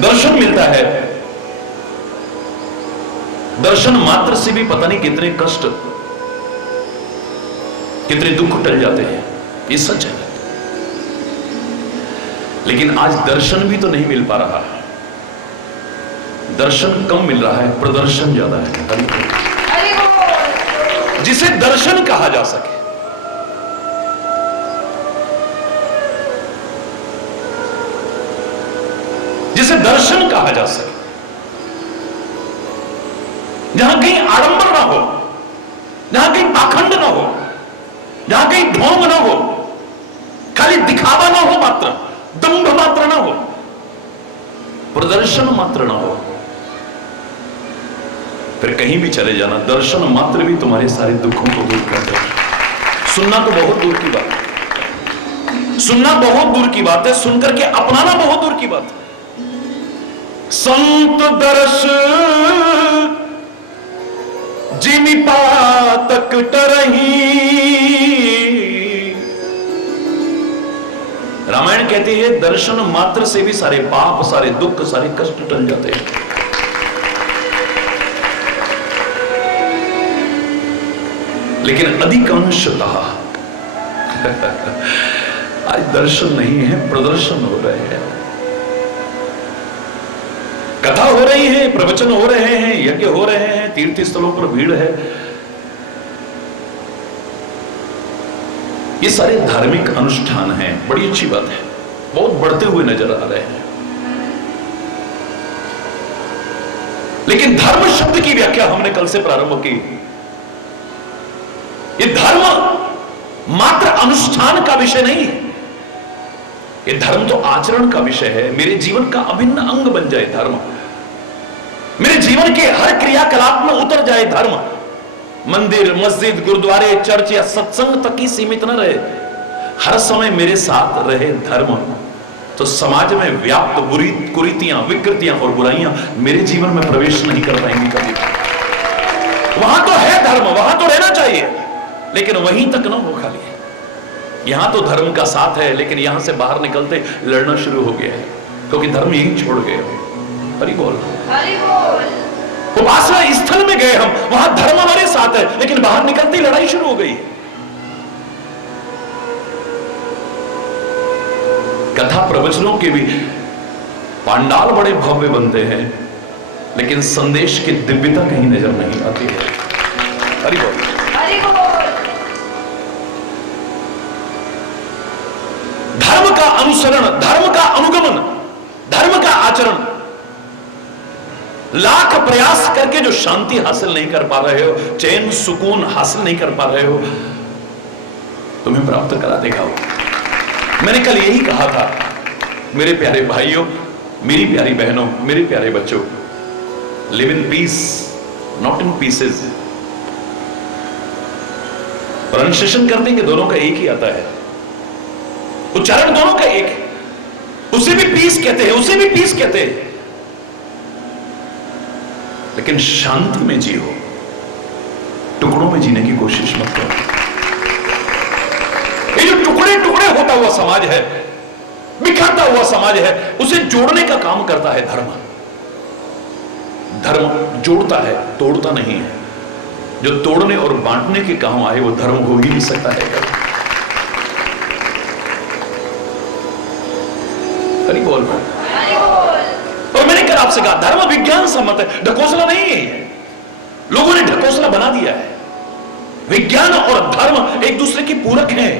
दर्शन मिलता है, दर्शन मात्र से भी पता नहीं कितने कष्ट, कितने दुख टल जाते हैं, ये सच है। लेकिन आज दर्शन भी तो नहीं मिल पा रहा, दर्शन कम मिल रहा है, प्रदर्शन ज्यादा है। जिसे दर्शन कहा जा सके, जिसे दर्शन कहा जा सके, जहां कहीं आडंबर ना हो, जहां कहीं पाखंड ना हो, जहां कहीं ढोंग ना हो, खाली दिखावा ना हो, मात्र दंभ मात्र ना हो, प्रदर्शन मात्र ना हो, फिर कहीं भी चले जाना, दर्शन मात्र भी तुम्हारे सारे दुखों को दूर कर दे। सुनना तो बहुत दूर की बात है, सुनना बहुत दूर की बात है, सुनकर के अपनाना बहुत दूर की बात है। संत दर्श जिमि पातक टरही, रामायण कहती है दर्शन मात्र से भी सारे पाप, सारे दुख, सारे कष्ट टल जाते हैं। लेकिन अधिकांशतः आज दर्शन नहीं है, प्रदर्शन हो रहे हैं, कथा हो रही है, प्रवचन हो रहे हैं, यज्ञ हो रहे हैं, तीर्थ स्थलों पर भीड़ है, ये सारे धार्मिक अनुष्ठान हैं, बड़ी अच्छी बात है, बहुत बढ़ते हुए नजर आ रहे हैं। लेकिन धर्म शब्द की व्याख्या हमने कल से प्रारंभ की। ये धर्म मात्र अनुष्ठान का विषय नहीं है, ये धर्म तो आचरण का विषय है। मेरे जीवन का अभिन्न अंग बन जाए धर्म, मेरे जीवन के हर क्रियाकलाप में उतर जाए धर्म। मंदिर, मस्जिद, गुरुद्वारे, चर्च या सत्संग तक ही सीमित न रहे, हर समय मेरे साथ रहे धर्म, तो समाज में व्याप्त बुरी कुरीतियां, विकृतियां और बुराइयां मेरे जीवन में प्रवेश नहीं कर पाएंगी कभी। वहां तो है धर्म, वहां तो रहना चाहिए, लेकिन वहीं तक ना हो खाली। यहां तो धर्म का साथ है, लेकिन यहां से बाहर निकलते लड़ना शुरू हो गया है, क्योंकि धर्म यही छोड़ गए हो। हरि बोल, हरि बोल। उपासना स्थल में गए हम, वहां धर्म हमारे साथ है, लेकिन बाहर निकलते ही लड़ाई शुरू हो गई। कथा प्रवचनों के भी पांडाल बड़े भव्य बनते हैं, लेकिन संदेश की दिव्यता कहीं नजर नहीं आती है। हरि बोल, हरि बोल। धर्म का अनुसरण, धर्म का अनुगमन, धर्म का आचरण, लाख प्रयास करके जो शांति हासिल नहीं कर पा रहे हो, चैन सुकून हासिल नहीं कर पा रहे हो, तुम्हें प्राप्त करा देगा वो। मैंने कल यही कहा था, मेरे प्यारे भाइयों, मेरी प्यारी बहनों, मेरे प्यारे बच्चों, live in peace, not in pieces. Pronunciation कर देंगे दोनों का एक ही आता है, उच्चारण दोनों का एक है, उसे भी पीस कहते हैं, उसे भी पीस कहते हैं, लेकिन शांति में जियो, टुकड़ों में जीने की कोशिश मत करो। ये जो टुकड़े टुकड़े होता हुआ समाज है, बिखरता हुआ समाज है, उसे जोड़ने का काम करता है धर्म। धर्म जोड़ता है, तोड़ता नहीं है। जो तोड़ने और बांटने के काम आए वो धर्म हो ही नहीं सकता है। हरि बोल। और मैंने कल आपसे कहा, धर्म विज्ञान सम्मत है, ढकोसला नहीं है। लोगों ने ढकोसला बना दिया है। विज्ञान और धर्म एक दूसरे की पूरक हैं,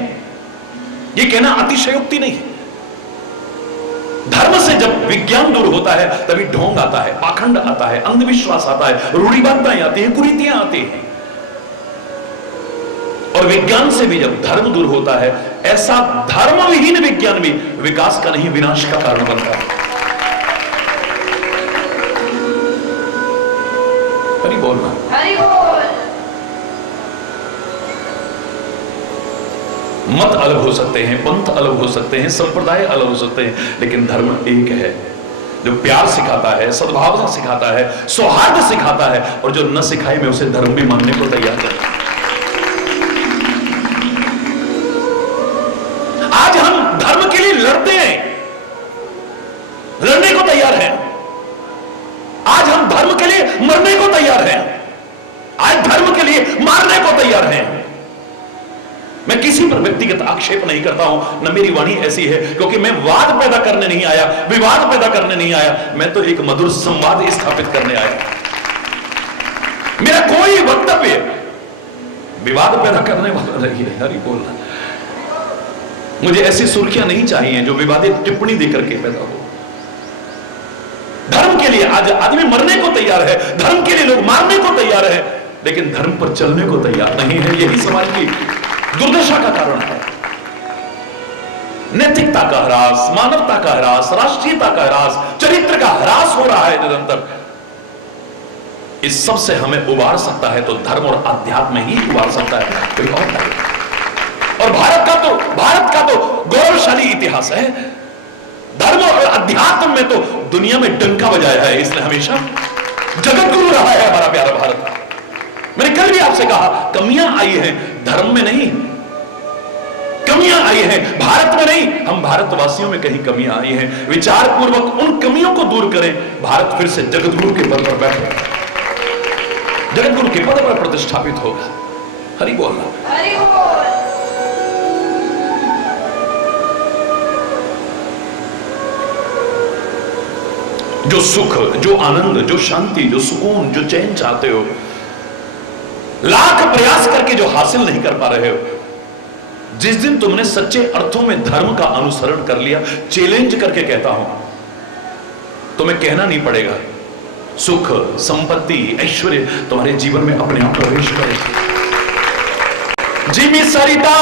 ये कहना अतिशयोक्ति नहीं है। धर्म से जब विज्ञान दूर होता है, तभी ढोंग आता है, पाखंड आता है, अंधविश्वास आता है, रूढ़िवादिताएं आती हैं, कुरीतियां आती हैं। और विज्ञान से भी जब धर्म दूर होता है, ऐसा धर्मविहीन विज्ञान भी विकास का नहीं, विनाश का कारण बनता है। हरि बोल, हरि बोल। मत अलग हो सकते हैं, पंथ अलग हो सकते हैं, संप्रदाय अलग हो सकते हैं, लेकिन धर्म एक है, जो प्यार सिखाता है, सद्भावना सिखाता है, सौहार्द सिखाता है, और जो न सिखाए मैं उसे धर्म भी मानने को तैयार है। आज हम धर्म के लिए लड़ते हैं, लड़ने को तैयार हैं, मरने को तैयार हैं, आज धर्म के लिए मारने को तैयार हैं। मैं किसी पर व्यक्तिगत आक्षेप नहीं करता हूं, न मेरी वाणी ऐसी है, क्योंकि मैं वाद पैदा करने नहीं आया, विवाद पैदा करने नहीं आया, मैं तो एक मधुर संवाद स्थापित करने आया। मेरा कोई वक्तव्य विवाद पैदा करने वाला नहीं है। हरि बोलना, मुझे ऐसी सुर्खियां नहीं चाहिए जो विवादित टिप्पणी देकर के पैदा हो। धर्म के लिए आज आदमी मरने को तैयार है, धर्म के लिए लोग मारने को तैयार है, लेकिन धर्म पर चलने को तैयार नहीं है। यही समाज की दुर्दशा का कारण है। नैतिकता का ह्रास, मानवता का ह्रास, राष्ट्रीयता का ह्रास, चरित्र का ह्रास हो रहा है निरंतर। इस सब से हमें उबार सकता है तो धर्म और अध्यात्म ही उबार सकता है, कोई और नहीं। और भारत का तो गौरवशाली इतिहास है। धर्म और अध्यात्म में तो दुनिया में डंका बजाया है इसने हमेशा। जगत गुरु रहा है हमारा प्यारा भारत। मैंने कल भी आपसे कहा, कमियां आई हैं धर्म में नहीं, कमियां आई हैं भारत में नहीं, हम भारतवासियों में कहीं कमियां आई हैं। विचार पूर्वक उन कमियों को दूर करें, भारत फिर से जगतगुरु के पद पर बैठे, जगतगुरु के पद पर प्रतिष्ठापित होगा। हरि बोलना, हरि बोल। जो सुख, जो आनंद, जो शांति, जो सुकून, जो चैन चाहते हो, लाख प्रयास करके जो हासिल नहीं कर पा रहे हो, जिस दिन तुमने सच्चे अर्थों में धर्म का अनुसरण कर लिया, चैलेंज करके कहता हूं, तुम्हें कहना नहीं पड़ेगा, सुख, संपत्ति, ऐश्वर्य तुम्हारे जीवन में अपने आप प्रवेश करेगा। जिमि सरिता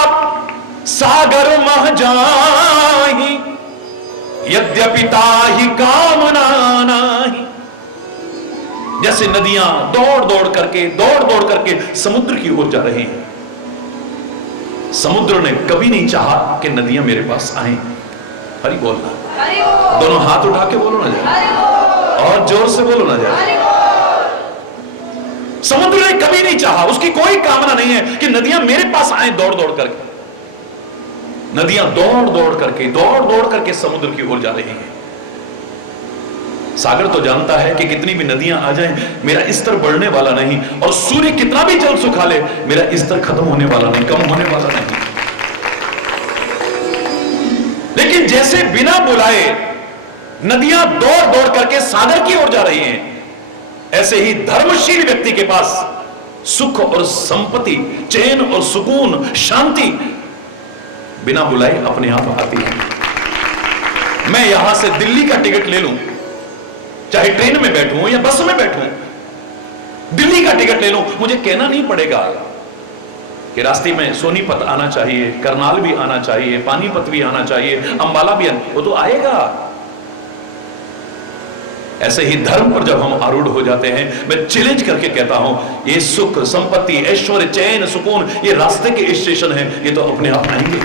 सागर मह जाहि, यद्यपि ताहि कामना नाहि। जैसे नदियां दौड़ दौड़ करके समुद्र की ओर जा रही हैं। समुद्र ने कभी नहीं चाहा कि नदियां मेरे पास आए। हरि बोलना, दोनों हाथ उठा के बोलो ना जाए, और जोर से बोलो ना जाए। समुद्र ने कभी नहीं चाहा, उसकी कोई कामना नहीं है कि नदियां मेरे पास आए दौड़ दौड़ करके। नदियां दौड़ दौड़ करके समुद्र की ओर जा रही हैं। सागर तो जानता है कि कितनी भी नदियां आ जाएं, मेरा स्तर बढ़ने वाला नहीं, और सूर्य कितना भी जल सुखा ले, मेरा स्तर खत्म होने वाला नहीं, कम होने वाला नहीं। लेकिन जैसे बिना बुलाए नदियां दौड़ दौड़ करके सागर की ओर जा रही हैं, ऐसे ही धर्मशील व्यक्ति के पास सुख और संपत्ति, चैन और सुकून, शांति बिना बुलाए अपने आप आती है। मैं यहां से दिल्ली का टिकट ले लूं, चाहे ट्रेन में बैठूं या बस में बैठूं, दिल्ली का टिकट ले लूं, मुझे कहना नहीं पड़ेगा कि रास्ते में सोनीपत आना चाहिए, करनाल भी आना चाहिए, पानीपत भी आना चाहिए, अंबाला भी वो तो आएगा। ऐसे ही धर्म पर जब हम आरूढ़ हो जाते हैं, मैं चैलेंज करके कहता हूं, ये सुख, संपत्ति, ऐश्वर्य, चैन, सुकून, ये रास्ते के स्टेशन है, ये तो अपने आप आएंगे।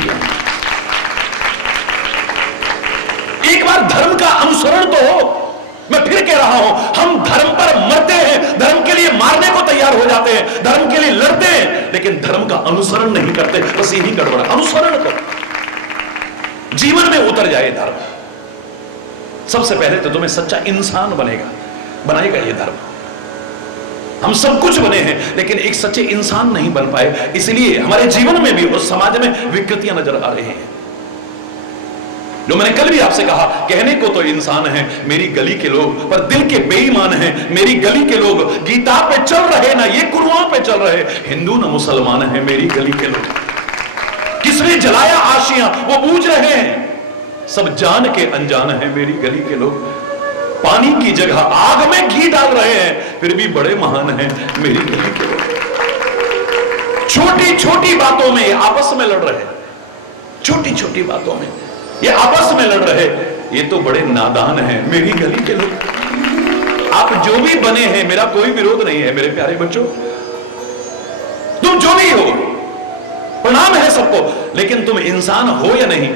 एक बार धर्म का अनुसरण तो हो। मैं फिर कह रहा हूं, हम धर्म पर मरते हैं, धर्म के लिए मारने को तैयार हो जाते हैं, धर्म के लिए लड़ते हैं, लेकिन धर्म का अनुसरण नहीं करते। बस यही गड़बड़। अनुसरण करो, जीवन में उतर जाए धर्म। सबसे पहले तो तुम्हें सच्चा इंसान बनाएगा ये धर्म। हम सब कुछ बने हैं, लेकिन एक सच्चे इंसान नहीं बन पाए, इसलिए हमारे जीवन में भी और समाज में विकृतियां नजर आ रही हैं। जो मैंने कल भी आपसे कहा, कहने को तो इंसान है मेरी गली के लोग, पर दिल के बेईमान हैं मेरी गली के लोग। गीता पे चल रहे ना ये कुरान पे चल रहे, हिंदू ना मुसलमान है मेरी गली के लोग। किसने जलाया आशियां वो बूझ रहे हैं, सब जान के अनजान है मेरी गली के लोग। पानी की जगह आग में घी डाल रहे हैं, फिर भी बड़े महान हैं मेरी गली के लोग। छोटी छोटी बातों में आपस में लड़ रहे, छोटी छोटी बातों में ये आपस में लड़ रहे, ये तो बड़े नादान हैं मेरी गली के लोग। आप जो भी बने हैं, मेरा कोई विरोध नहीं है मेरे प्यारे बच्चों, तुम जो भी हो, प्रणाम है सबको, लेकिन तुम इंसान हो या नहीं,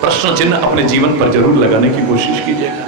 प्रश्न चिन्ह अपने जीवन पर जरूर लगाने की कोशिश कीजिएगा।